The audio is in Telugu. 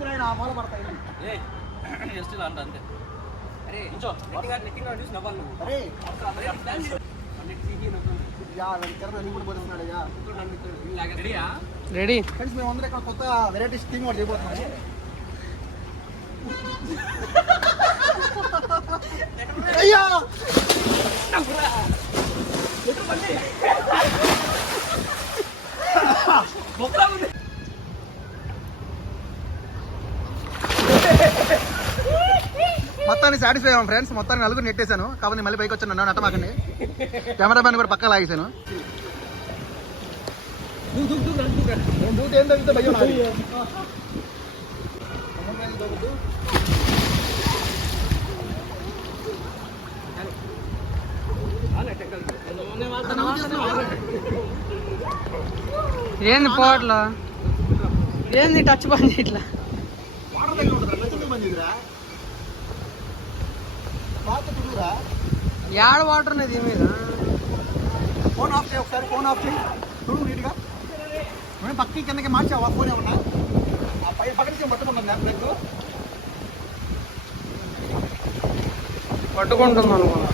వద్దునైనా ఆ మూల పడతాయి జస్ట్ ఇలా అంతే అరే నెట్టింగ్ చూసి నవ్వాలి నువ్వు అరే రెడీ ఫ్రెండ్స్ మేము అందరూ ఇక్కడ కొత్త వెరైటీస్ థీమ్ ఒకటి చేయబోతున్నాము అయ్యా మొత్తాన్ని సాటిస్ఫై అయ్యాం ఫ్రెండ్స్. మొత్తాన్ని నలుగురు నెట్టేశాను కాబట్టి మళ్ళీ పైకి వచ్చాను. నన్ను నట్టమాకండి. కెమెరా మ్యాన్ కూడా పక్క లాగేశాను. ఏంది పోట్ల ఏంది టచ్ బంద్ ఇట్లా యాడ్ వాటర్ అనేది మీద ఫోన్ ఆఫ్ చేయి ఒకసారి. ఫోన్ ఆఫ్ చేయి చూడు నీట్గా. మేము పక్కకి కిందకి మార్చావా ఫోన్ ఏమన్నా? ఆ పై పక్కన పట్టుకుంటుందా బ్రేక్? పట్టుకుంటుంది అనుకున్నా.